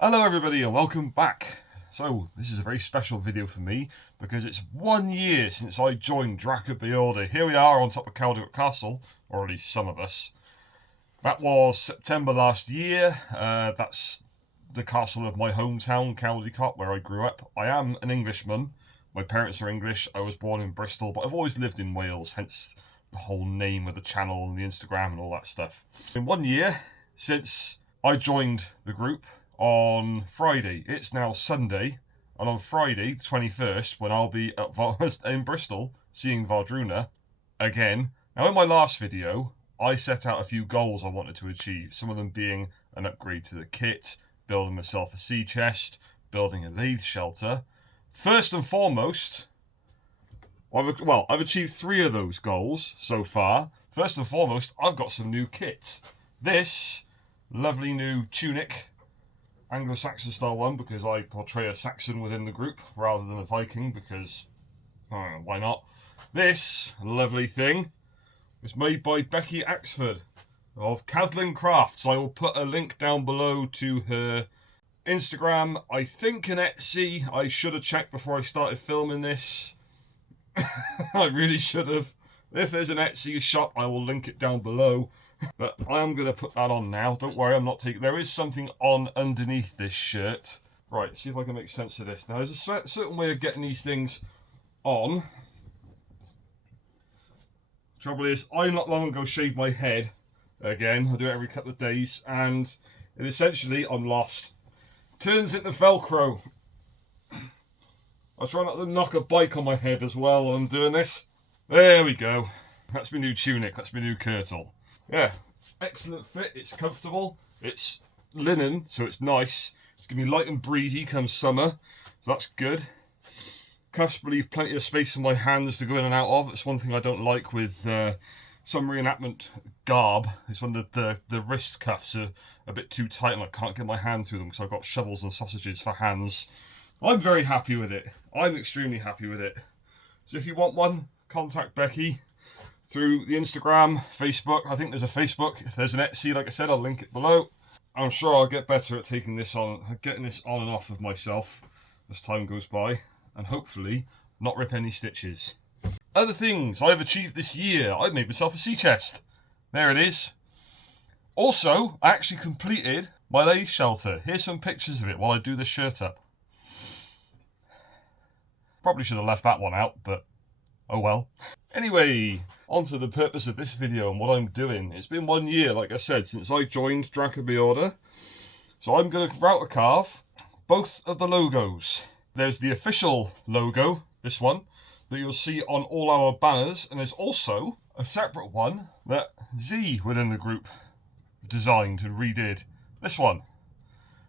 Hello everybody and welcome back. So this is a very special video for me because it's 1 year since I joined Draca Beordor. Here we are on top of Kadlin Castle, or at least some of us. That was September last year. That's the castle of my hometown, Caldicott, where I grew up. I am an Englishman. My parents are English. I was born in Bristol, but I've always lived in Wales, hence the whole name of the channel and the Instagram and all that stuff. In 1 year since I joined the group, on Friday. It's now Sunday, and on Friday, the 21st, when I'll be in Bristol seeing Vardruna again. Now, in my last video, I set out a few goals I wanted to achieve, some of them being an upgrade to the kit, building myself a sea chest, building a lathe shelter. First and foremost, I've achieved 3 of those goals so far. First and foremost, I've got some new kit. This lovely new tunic, anglo-saxon style one, because I portray a Saxon within the group rather than a Viking, because why not? This lovely thing was made by Becky of Kadlin Crafts. I will put a link down below to her Instagram, I think an Etsy. I should have checked before I started filming this. I really should have. If there's an Etsy shop, I will link it down below. But I am going to put that on now. Don't worry, I'm not taking... There is something on underneath this shirt. Right, see if I can make sense of this. Now, there's a certain way of getting these things on. Trouble is, I not long ago shaved my head again. I do it every couple of days. And essentially, I'm lost. Turns into Velcro. I try not to knock a bike on my head as well while I'm doing this. There we go. That's my new tunic. That's my new kirtle. Yeah, excellent fit. It's comfortable. It's linen, so it's nice. It's going to be light and breezy come summer, so that's good. Cuffs leave plenty of space for my hands to go in and out of. It's one thing I don't like with some reenactment garb, is when the wrist cuffs are a bit too tight and I can't get my hand through them because I've got shovels and sausages for hands. I'm very happy with it. I'm extremely happy with it. So if you want one, contact Becky through the Instagram, Facebook. I think there's a Facebook. If there's an Etsy, like I said, I'll link it below. I'm sure I'll get better at getting this on and off of myself as time goes by, and hopefully not rip any stitches. Other things I've achieved this year. I've made myself a sea chest. There it is. Also, I actually completed my lathe shelter. Here's some pictures of it while I do the shirt up. Probably should have left that one out, but oh well. Anyway, on to the purpose of this video and what I'm doing. It's been 1 year, like I said, since I joined Draca Beordor. So I'm going to router carve both of the logos. There's the official logo, this one, that you'll see on all our banners. And there's also a separate one that Z within the group designed and redid. This one.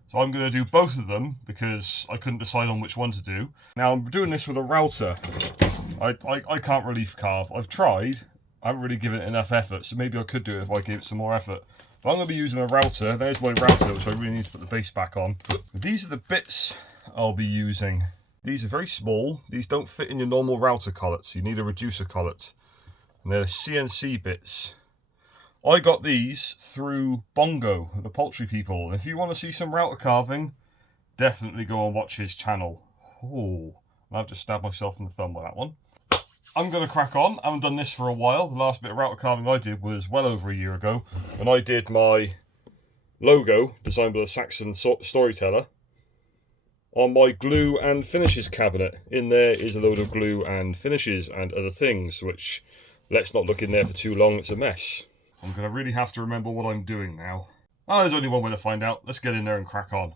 So I'm going to do both of them because I couldn't decide on which one to do. Now I'm doing this with a router. I can't relief carve. I've tried. I haven't really given it enough effort, so maybe I could do it if I gave it some more effort. But I'm going to be using a router. There's my router, which I really need to put the base back on. These are the bits I'll be using. These are very small. These don't fit in your normal router collets. You need a reducer collet. And they're CNC bits. I got these through Bongo, the poultry people. And if you want to see some router carving, definitely go and watch his channel. Oh, I've just stabbed myself in the thumb with that one. I'm going to crack on. I haven't done this for a while. The last bit of router carving I did was well over a year ago, when I did my logo, designed by the Saxon storyteller, on my glue and finishes cabinet. In there is a load of glue and finishes and other things, which, let's not look in there for too long, it's a mess. I'm going to really have to remember what I'm doing now. Oh, there's only one way to find out. Let's get in there and crack on.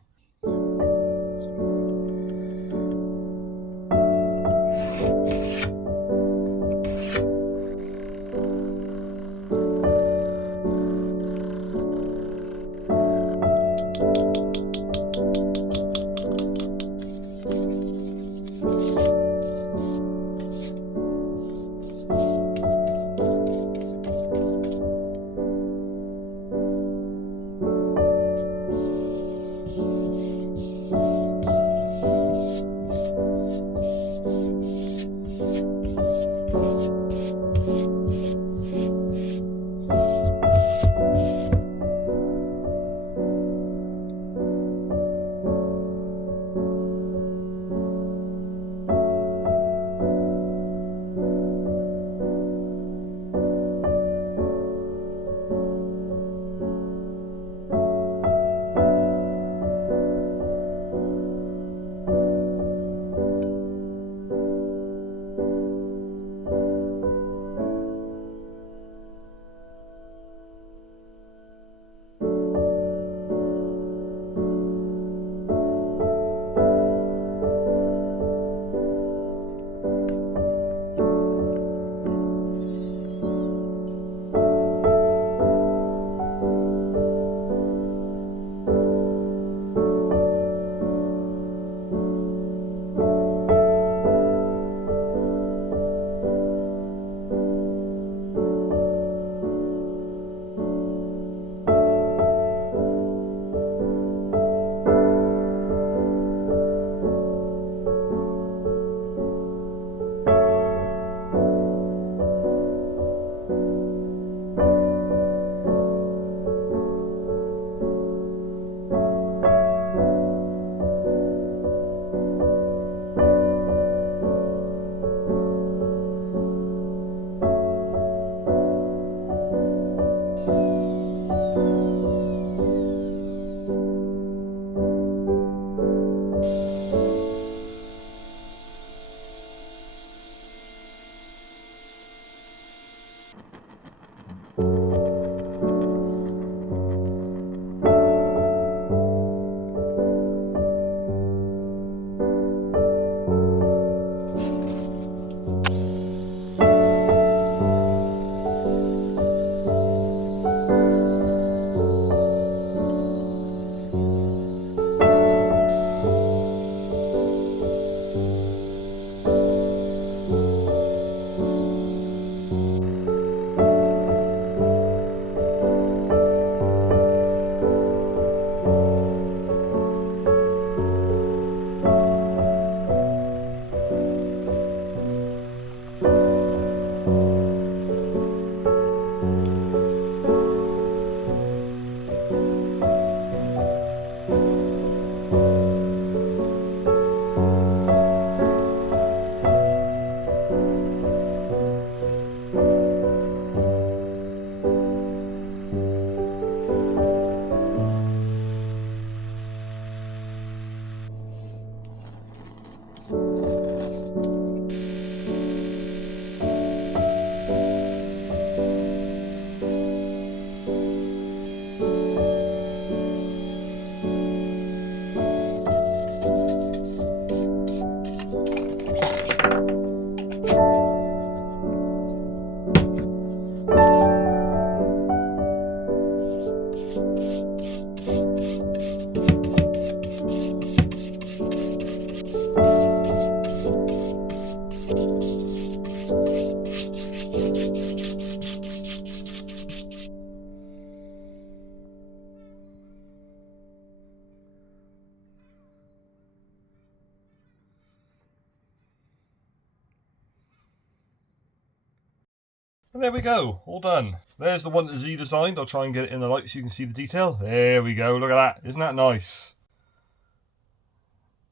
And there we go, all done. There's the one that Z designed. I'll try and get it in the light so you can see the detail. There we go, look at that. Isn't that nice?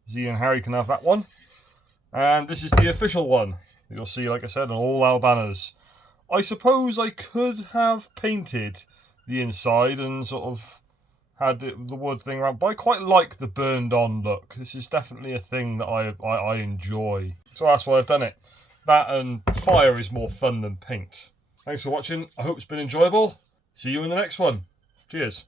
Z and Harry can have that one. And this is the official one. You'll see, like I said, on all our banners. I suppose I could have painted the inside and sort of had the wood thing around, but I quite like the burned on look. This is definitely a thing that I enjoy. So that's why I've done it. That and fire is more fun than paint. Thanks for watching. I hope it's been enjoyable. See you in the next one. Cheers.